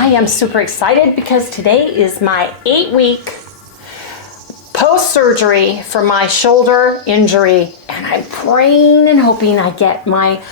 I am super excited because today is my 8-week post-surgery for my shoulder injury, and I'm praying and hoping I get my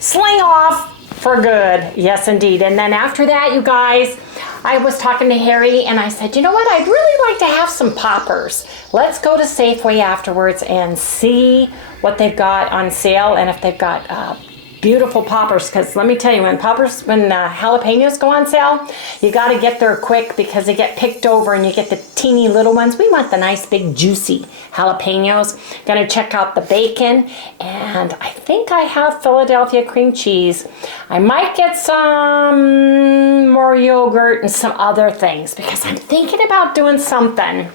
sling off for good. Yes, indeed. And then after that, you guys, I was talking to Harry and I said, you know what? I'd really like to have some poppers. Let's go to Safeway afterwards and see what they've got on sale and if they've got beautiful poppers. Because let me tell you, when jalapeños go on sale, you got to get there quick because they get picked over and you get the teeny little ones. We want the nice big juicy jalapeños. Gonna check out the bacon, and I think I have Philadelphia cream cheese. I might get some more yogurt and some other things because I'm thinking about doing something.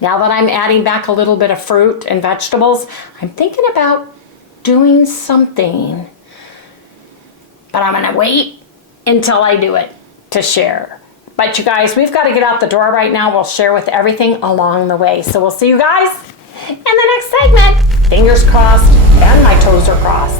Now that I'm adding back a little bit of fruit and vegetables, I'm thinking about doing something, but I'm gonna wait until I do it to share. But you guys, we've got to get out the door right now. We'll share with everything along the way. So we'll see you guys in the next segment. Fingers crossed and my toes are crossed.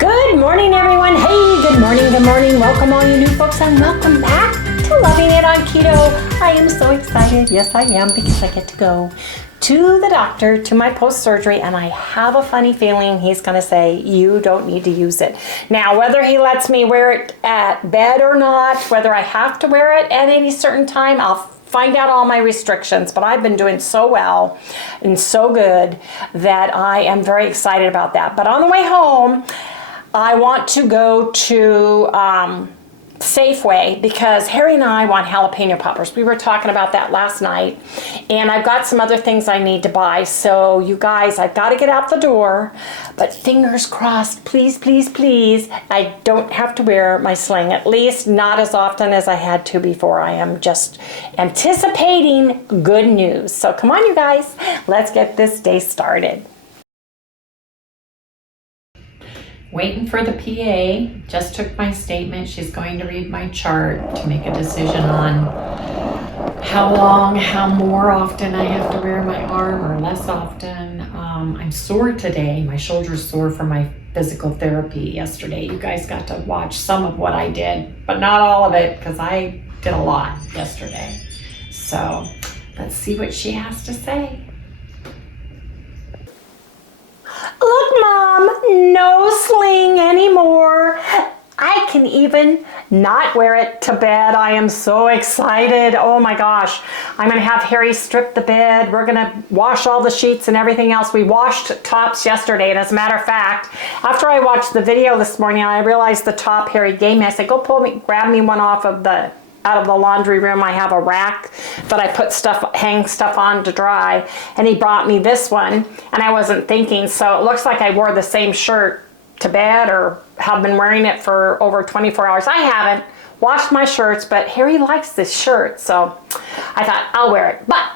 Good morning, everyone. Hey, good morning, good morning. Welcome all you new folks and welcome back to Loving It on Keto. I am so excited. Yes, I am, because I get to go to the doctor, to my post-surgery, and I have a funny feeling he's going to say, you don't need to use it. Now, whether he lets me wear it at bed or not, whether I have to wear it at any certain time, I'll find out all my restrictions, but I've been doing so well and so good that I am very excited about that. But on the way home, I want to go to Safeway because Harry and I want jalapeno poppers. We were talking about that last night, and I've got some other things I need to buy. So you guys, I've got to get out the door, but fingers crossed, please, please, please, I don't have to wear my sling, at least not as often as I had to before. I am just anticipating good news. So come on, you guys, let's get this day started. Waiting for the PA, just took my statement. She's going to read my chart to make a decision on how long, how more often I have to wear my arm or less often. I'm sore today. My shoulder's sore from my physical therapy yesterday. You guys got to watch some of what I did, but not all of it because I did a lot yesterday. So let's see what she has to say. Look, Mom, no sling anymore. I can even not wear it to bed. I am so excited. Oh my gosh. I'm going to have Harry strip the bed. We're going to wash all the sheets and everything else. We washed tops yesterday, and as a matter of fact, after I watched the video this morning, I realized the top Harry gave me. I said, go grab me one out of the laundry room. I have a rack that I put hang stuff on to dry, and he brought me this one, and I wasn't thinking, so it looks like I wore the same shirt to bed or have been wearing it for over 24 hours. I haven't washed my shirts, but Harry likes this shirt, so I thought I'll wear it. But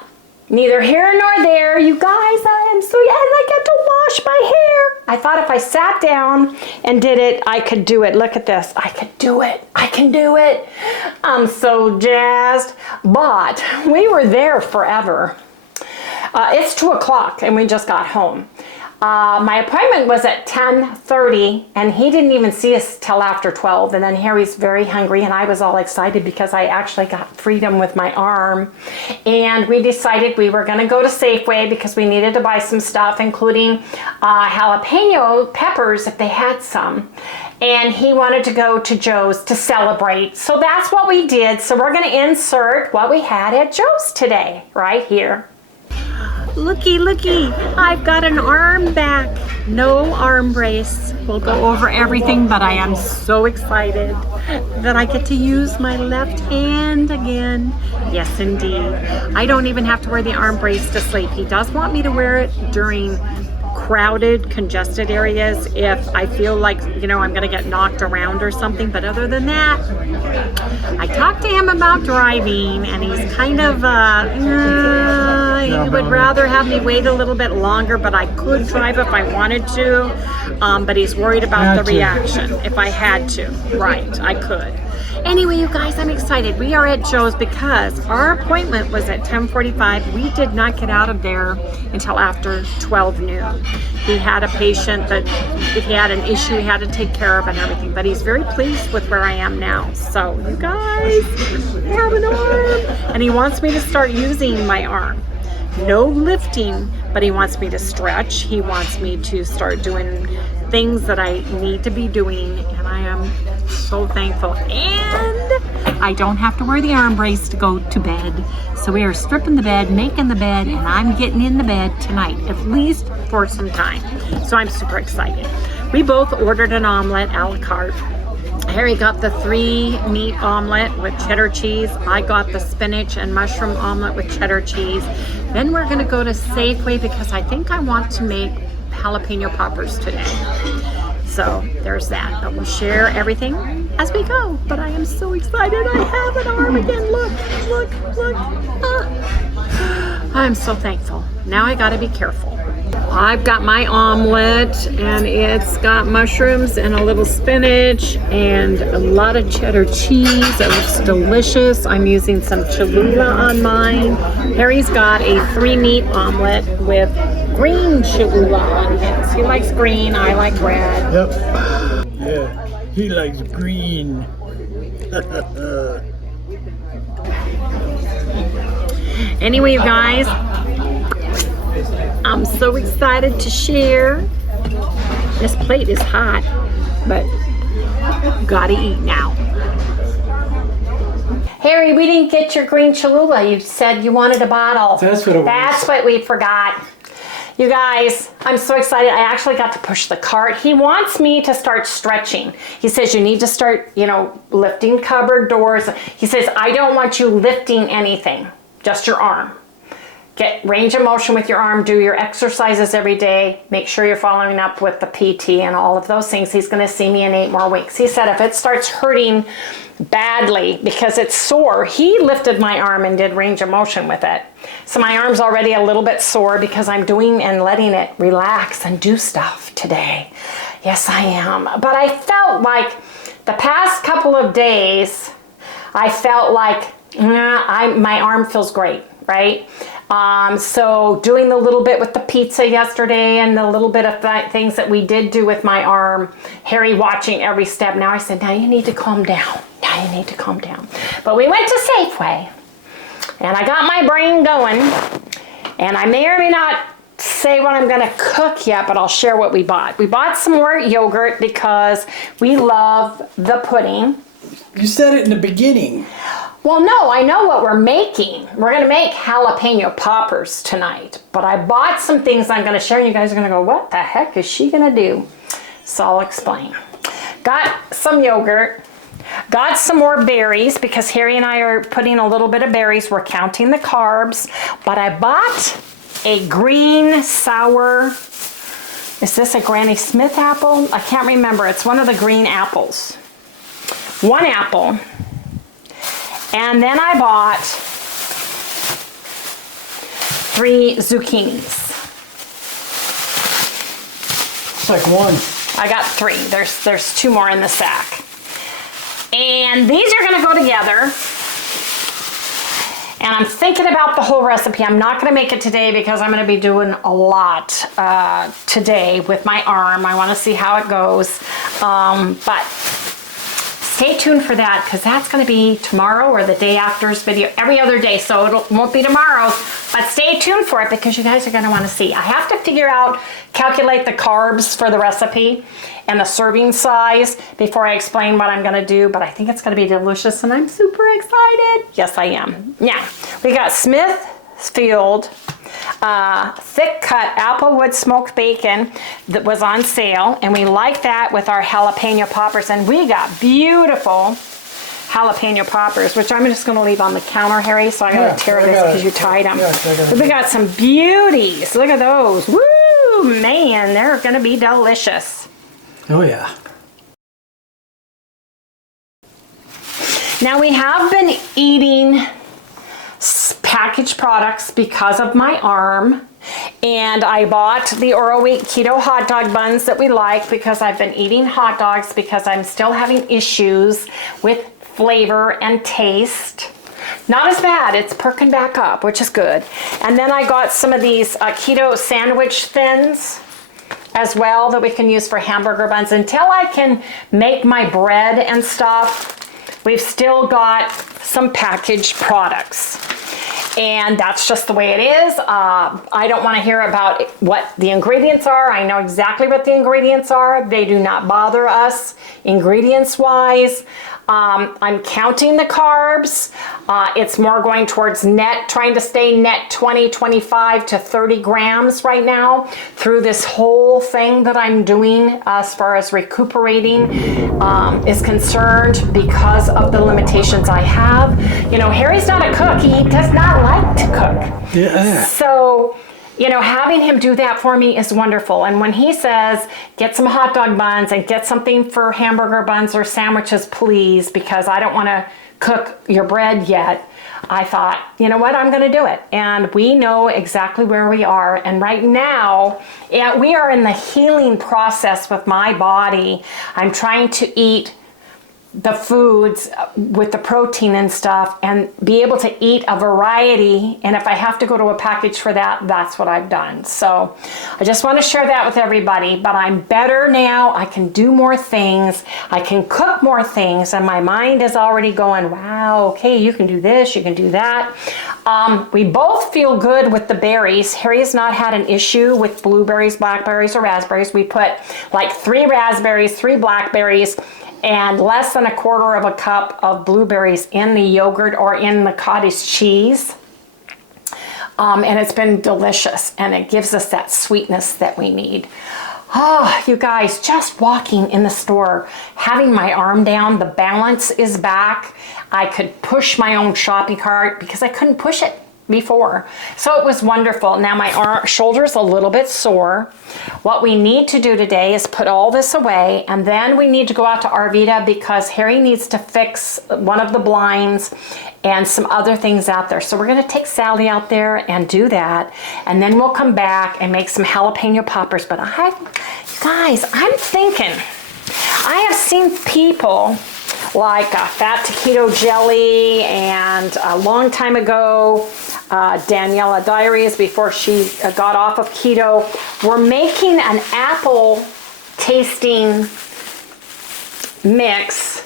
neither here nor there, you guys. I am so, and I get to wash my hair. I thought if I sat down and did it, I could do it. Look at this. I could do it. I can do it. I'm so jazzed. But we were there forever. It's 2 o'clock and we just got home. My appointment was at 10:30 and he didn't even see us till after 12. And then Harry's very hungry and I was all excited because I actually got freedom with my arm. And we decided we were going to go to Safeway because we needed to buy some stuff, including jalapeno peppers if they had some. And he wanted to go to Joe's to celebrate. So that's what we did. So we're going to insert what we had at Joe's today, right here. Looky, looky, I've got an arm back. No arm brace. We'll go over everything, but I am so excited that I get to use my left hand again. Yes, indeed. I don't even have to wear the arm brace to sleep. He does want me to wear it during crowded, congested areas if I feel like, you know, I'm going to get knocked around or something. But other than that, I talked to him about driving, and he's kind of, he would rather have me wait a little bit longer, but I could drive if I wanted to. But he's worried about the reaction. If I had to, right, I could. Anyway, you guys, I'm excited. We are at Joe's because our appointment was at 10:45. We did not get out of there until after 12 noon. He had a patient that he had an issue he had to take care of and everything, but he's very pleased with where I am now. So, you guys, I have an arm, and he wants me to start using my arm. No lifting, but he wants me to stretch. He wants me to start doing things that I need to be doing, and I am so thankful. And I don't have to wear the arm brace to go to bed. So we are stripping the bed, making the bed, and I'm getting in the bed tonight, at least for some time. So I'm super excited. We both ordered an omelet a la carte. Harry got the 3-meat omelet with cheddar cheese. I got the spinach and mushroom omelet with cheddar cheese. Then we're gonna go to Safeway because I think I want to make jalapeno poppers today. So there's that, but we'll share everything as we go. But I am so excited. I have an arm again. Look, look, look. I'm so thankful. Now I gotta be careful. I've got my omelet, and it's got mushrooms and a little spinach and a lot of cheddar cheese. It looks delicious. I'm using some Cholula on mine. Harry's got a 3-meat omelet with green Cholula on his. He likes green, I like red. Yep. Yeah, he likes green. Anyway, you guys, I'm so excited to share. This plate is hot, but gotta eat now. Harry, we didn't get your green Cholula. You said you wanted a bottle. That's what it was. That's what we forgot. You guys, I'm so excited. I actually got to push the cart. He wants me to start stretching. He says you need to start, you know, lifting cupboard doors. He says, I don't want you lifting anything, just your arm. Get range of motion with your arm, do your exercises every day, make sure you're following up with the PT and all of those things. He's gonna see me in 8 more weeks. He said if it starts hurting badly because it's sore, he lifted my arm and did range of motion with it. So my arm's already a little bit sore because I'm doing and letting it relax and do stuff today. Yes, I am. But I felt like the past couple of days, I felt like my arm feels great, right? So doing the little bit with the pizza yesterday and the little bit of things that we did do with my arm, Harry watching every step. Now I said, now you need to calm down. Now you need to calm down. But we went to Safeway and I got my brain going, and I may or may not say what I'm gonna cook yet, but I'll share what we bought. We bought some more yogurt because we love the pudding. You said it in the beginning. Well, no, I know what we're making. We're gonna make jalapeno poppers tonight, but I bought some things I'm gonna share. You guys are gonna go, what the heck is she gonna do? So I'll explain. Got some yogurt, got some more berries because Harry and I are putting a little bit of berries. We're counting the carbs, but I bought a green sour, is this a Granny Smith apple? I can't remember. It's one of the green apples. 1 apple. And then I bought 3 zucchinis. It's like 1. I got 3. There's 2 more in the sack. And these are gonna go together. And I'm thinking about the whole recipe. I'm not gonna make it today because I'm gonna be doing a lot today with my arm. I wanna see how it goes. But stay tuned for that because that's going to be tomorrow or the day after's video, every other day, so it won't be tomorrow's, but stay tuned for it because you guys are going to want to see. I have to figure out, calculate the carbs for the recipe and the serving size before I explain what I'm going to do, but I think it's going to be delicious and I'm super excited. Yes, I am. Yeah, we got Smithfield thick cut applewood smoked bacon that was on sale, and we like that with our jalapeno poppers, and we got beautiful jalapeno poppers, which I'm just going to leave on the counter, Harry, so I'm going to tear this because you tied them. But we got some beauties. Look at those. Woo! Woo, man, they're gonna be delicious. Oh yeah. Now we have been eating packaged products because of my arm, and I bought the Oro Wheat Keto hot dog buns that we like because I've been eating hot dogs because I'm still having issues with flavor and taste. Not as bad, it's perking back up, which is good. And then I got some of these keto sandwich thins as well that we can use for hamburger buns. Until I can make my bread and stuff, we've still got some packaged products. And that's just the way it is. I don't want to hear about what the ingredients are. I know exactly what the ingredients are. They do not bother us ingredients-wise. I'm counting the carbs. It's more going towards net, trying to stay net 20, 25 to 30 grams right now through this whole thing that I'm doing as far as recuperating is concerned because of the limitations I have. You know, Harry's not a cook. He does not like to cook. Yeah. So, you know, having him do that for me is wonderful. And when he says, get some hot dog buns and get something for hamburger buns or sandwiches, please, because I don't want to cook your bread yet, I thought, you know what, I'm going to do it. And we know exactly where we are. And right now, we are in the healing process with my body. I'm trying to eat the foods with the protein and stuff and be able to eat a variety, and if I have to go to a package for that, that's what I've done. So I just want to share that with everybody, but I'm better now. I can do more things, I can cook more things, and my mind is already going, wow, okay, you can do this, you can do that. We both feel good with the berries. Harry has not had an issue with blueberries, blackberries, or raspberries. We put like 3 raspberries, 3 blackberries, and less than 1/4 of a cup of blueberries in the yogurt or in the cottage cheese. And it's been delicious, and it gives us that sweetness that we need. Oh, you guys, just walking in the store, having my arm down, the balance is back. I could push my own shopping cart because I couldn't push it before. So it was wonderful. Now my shoulder's a little bit sore. What we need to do today is put all this away, and then we need to go out to Arvita because Harry needs to fix one of the blinds and some other things out there. So we're going to take Sally out there and do that, and then we'll come back and make some jalapeno poppers. But you guys, I'm thinking, I have seen people like fat taquito jelly, and a long time ago, Daniela Diaries, before she got off of keto, were making an apple tasting mix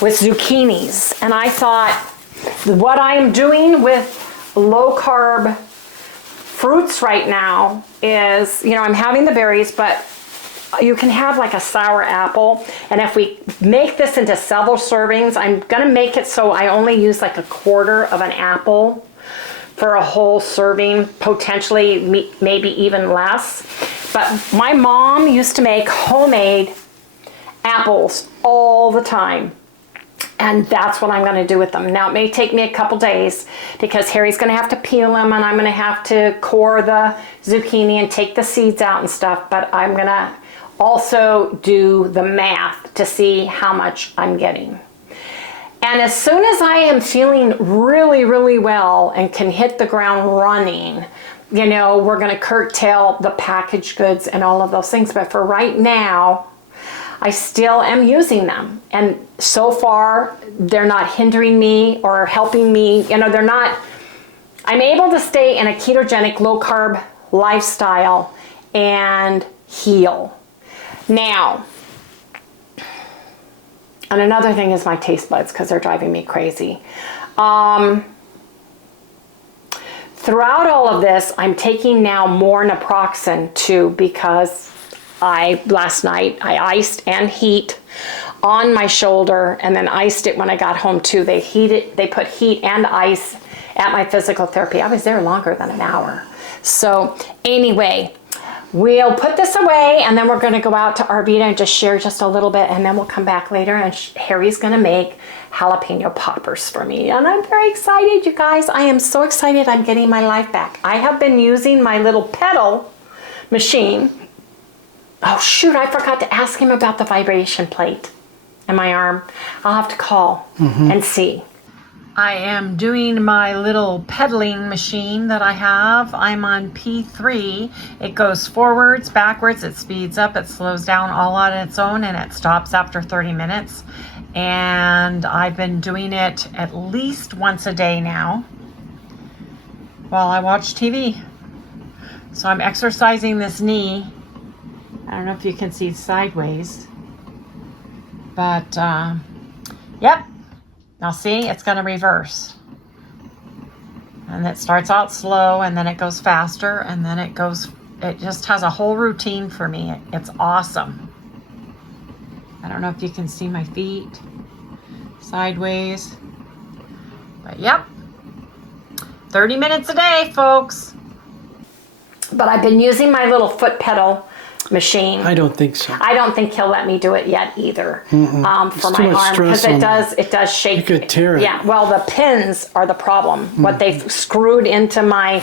with zucchinis. And I thought, what I'm doing with low carb fruits right now is, you know, I'm having the berries, but you can have like a sour apple. And if we make this into several servings, I'm gonna make it so I only use like 1/4 of an apple for a whole serving, potentially maybe even less. But my mom used to make homemade apples all the time. And that's what I'm going to do with them. Now, it may take me a couple days because Harry's going to have to peel them, and I'm going to have to core the zucchini and take the seeds out and stuff. But I'm going to also do the math to see how much I'm getting. And as soon as I am feeling really, really well and can hit the ground running, you know, we're going to curtail the packaged goods and all of those things. But for right now, I still am using them. And so far, they're not hindering me or helping me. You know, they're not, I'm able to stay in a ketogenic, low carb lifestyle and heal. Now, and another thing is my taste buds, because they're driving me crazy. Throughout all of this, I'm taking now more naproxen too, because last night I iced and heat on my shoulder, and then iced it when I got home too. They put heat and ice at my physical therapy. I was there longer than an hour. So anyway, we'll put this away, and then we're going to go out to Arvita and just share just a little bit, and then we'll come back later, and Harry's going to make jalapeno poppers for me. And I'm very excited, you guys. I am so excited I'm getting my life back. I have been using my little pedal machine. Oh shoot, I forgot to ask him about the vibration plate in my arm. I'll have to call and see. I am doing my little pedaling machine that I have. I'm on P3. It goes forwards, backwards, it speeds up, it slows down all on its own, and it stops after 30 minutes. And I've been doing it at least once a day now while I watch TV. So I'm exercising this knee. I don't know if you can see sideways, but yep. Now see, it's going to reverse. And it starts out slow and then it goes faster and then it just has a whole routine for me. It's awesome. I don't know if you can see my feet sideways, but yep. 30 minutes a day, folks. But I've been using my little foot pedal machine. I don't think so. I don't think he'll let me do it yet either for my arm, because it does shake. You could tear it. Yeah, well, the pins are the problem. What they've screwed into my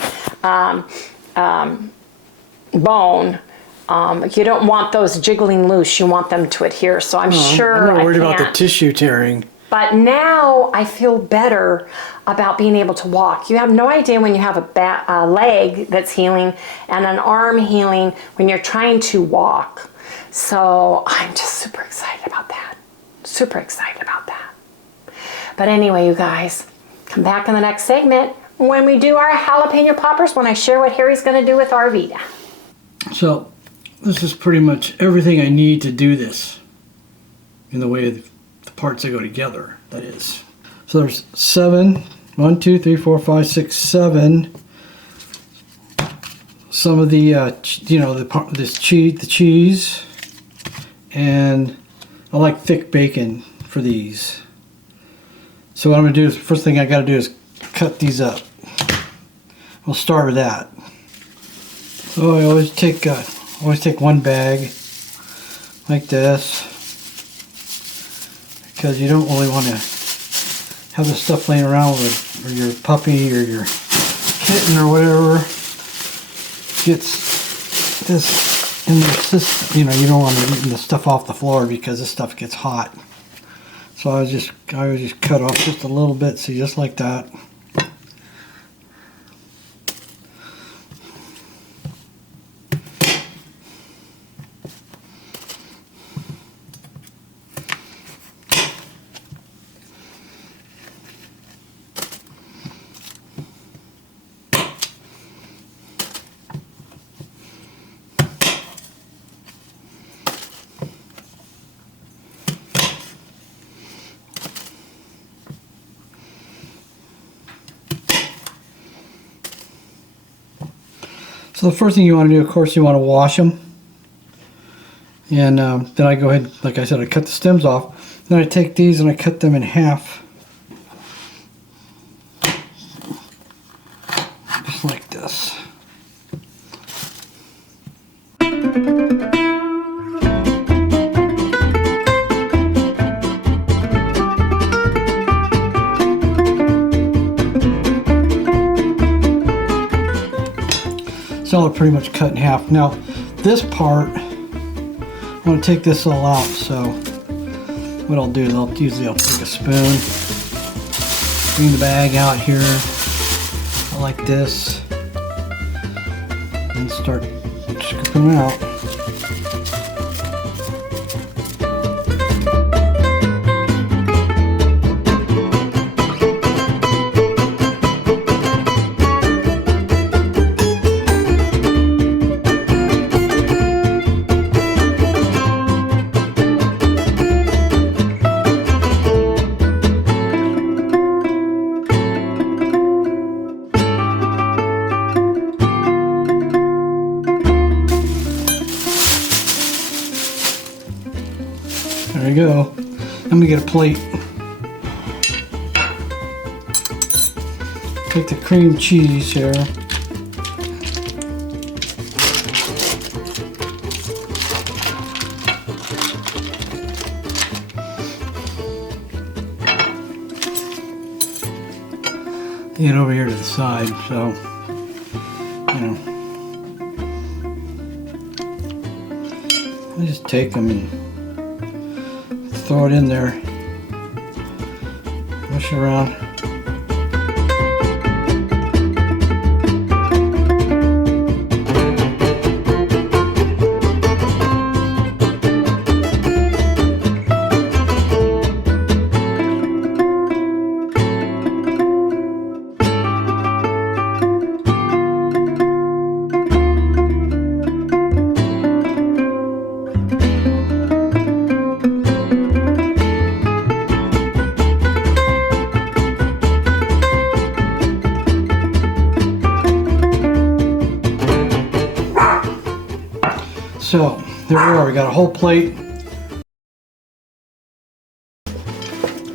bone, you don't want those jiggling loose. You want them to adhere. So I'm sure I'm not worried about the can't. tissue tearing. But now I feel better about being able to walk. You have no idea when you have a leg that's healing and an arm healing when you're trying to walk. So I'm just super excited about that. Super excited about that. But anyway, you guys, come back in the next segment when we do our jalapeno poppers, when I share what Harry's going to do with our Vita. So this is pretty much everything I need to do this in the way of the parts that go together, that is. So there's 7, 1, 2, 3, 4, 5, 6, 7. Some of the, the cheese, and I like thick bacon for these. So what I'm gonna do is, first thing I gotta do is cut these up. We'll start with that. So I always take one bag like this, because you don't really want to have this stuff laying around with, or your puppy or your kitten or whatever gets this in their system. You know, you don't want to eat the stuff off the floor because this stuff gets hot. So I would just cut off just a little bit, see, just like that. So the first thing you want to do, of course, you want to wash them. And then I go ahead, like I said, I cut the stems off. Then I take these and I cut them in half. Just like this. So they're pretty much cut in half. Now, this part, I'm going to take this all out. So what I'll do is I'll take a spoon, bring the bag out here like this, and start scooping them out. There you go. Let me get a plate. Take the cream cheese here. Get over here to the side, so you know. I just take them and throw it in there. Push it around. So there we are, we got a whole plate.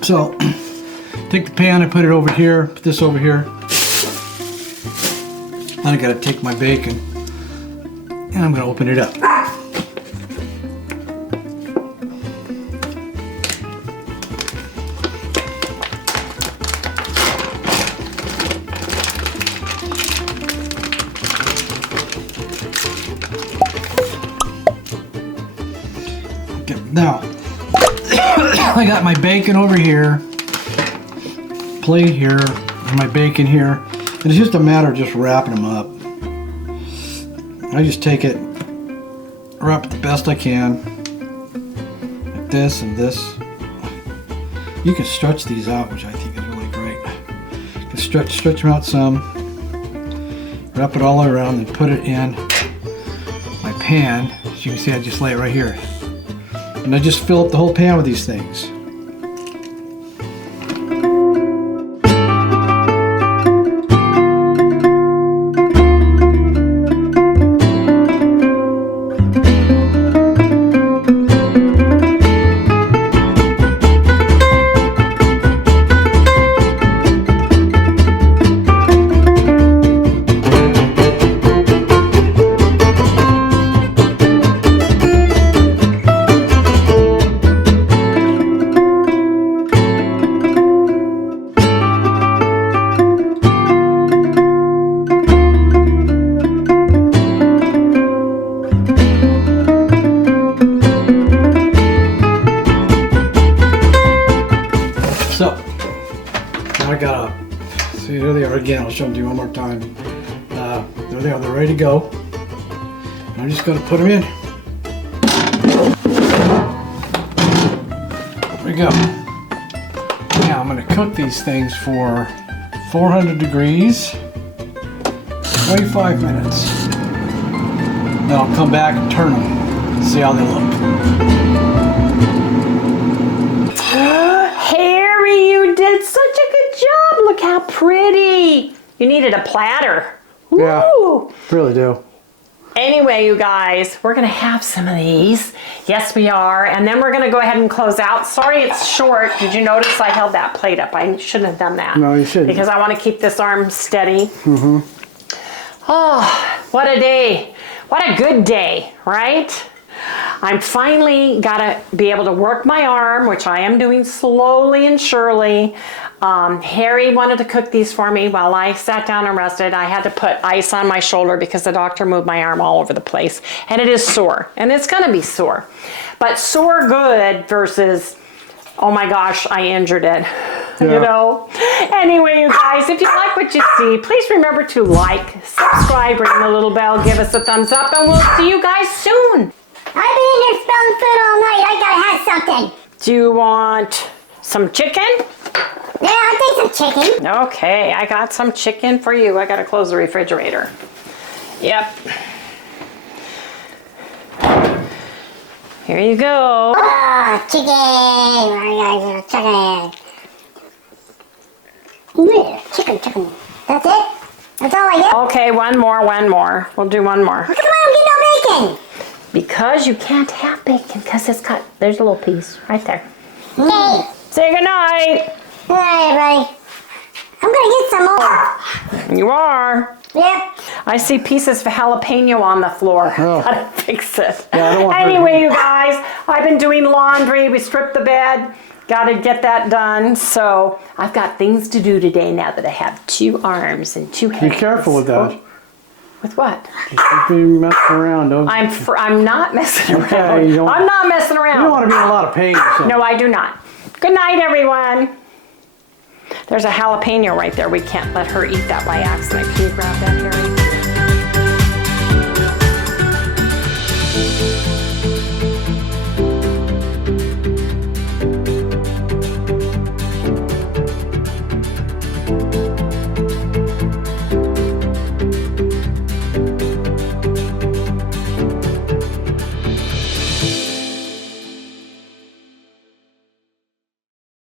So take the pan and put it over here, put this over here. Then I gotta take my bacon and I'm gonna open it up. Now, I got my bacon over here, plate here, and my bacon here. And it's just a matter of just wrapping them up. I just take it, wrap it the best I can, like this and this. You can stretch these out, which I think is really great. You can stretch them out some, wrap it all around, and put it in my pan. As you can see, I just lay it right here. And I just fill up the whole pan with these things. So, now I gotta, see, there they are again. I'll show them to you one more time. There they are, they're ready to go. And I'm just gonna put them in. There we go. Now I'm gonna cook these things for 400 degrees, 25 minutes. Then I'll come back and turn them and see how they look. You did such a good job. Look how pretty. You needed a platter. Woo. Yeah, really do. Anyway, you guys, we're going to have some of these. Yes, we are. And then we're going to go ahead and close out. Sorry it's short. Did you notice I held that plate up? I shouldn't have done that. No, you shouldn't. Because I want to keep this arm steady. Mm-hmm. Oh, what a day. What a good day, right? I'm finally got to be able to work my arm, which I am doing slowly and surely. Harry wanted to cook these for me while I sat down and rested. I had to put ice on my shoulder because the doctor moved my arm all over the place. And it is sore. And it's going to be sore. But sore good versus, oh my gosh, I injured it. Yeah. You know? Anyway, you guys, if you like what you see, please remember to like, subscribe, ring the little bell, give us a thumbs up, and we'll see you guys soon. I've been in here spelling food all night. I gotta have something. Do you want some chicken? Yeah, I'll take some chicken. Okay, I got some chicken for you. I gotta close the refrigerator. Yep. Here you go. Oh, chicken. Chicken. That's it? That's all I get? Okay, one more. We'll do one more. How come I don't get no bacon? Because you can't have bacon because it's got, there's a little piece right there. Okay. Say goodnight. All right, everybody. I'm gonna get some more. You are. Yep. I see pieces of jalapeno on the floor. Oh. Gotta fix it. Yeah, I don't want anyway, you guys, I've been doing laundry. We stripped the bed. Gotta get that done. So I've got things to do today now that I have 2 arms and 2 hands. Be careful with that. With what? Just be messing around. Don't, I'm not messing Okay, around. you don't- I'm not messing around. you don't want to be in a lot of pain. So. No, I do not. Good night, everyone. There's a jalapeno right there. We can't let her eat that by accident. Can you grab that, Harry?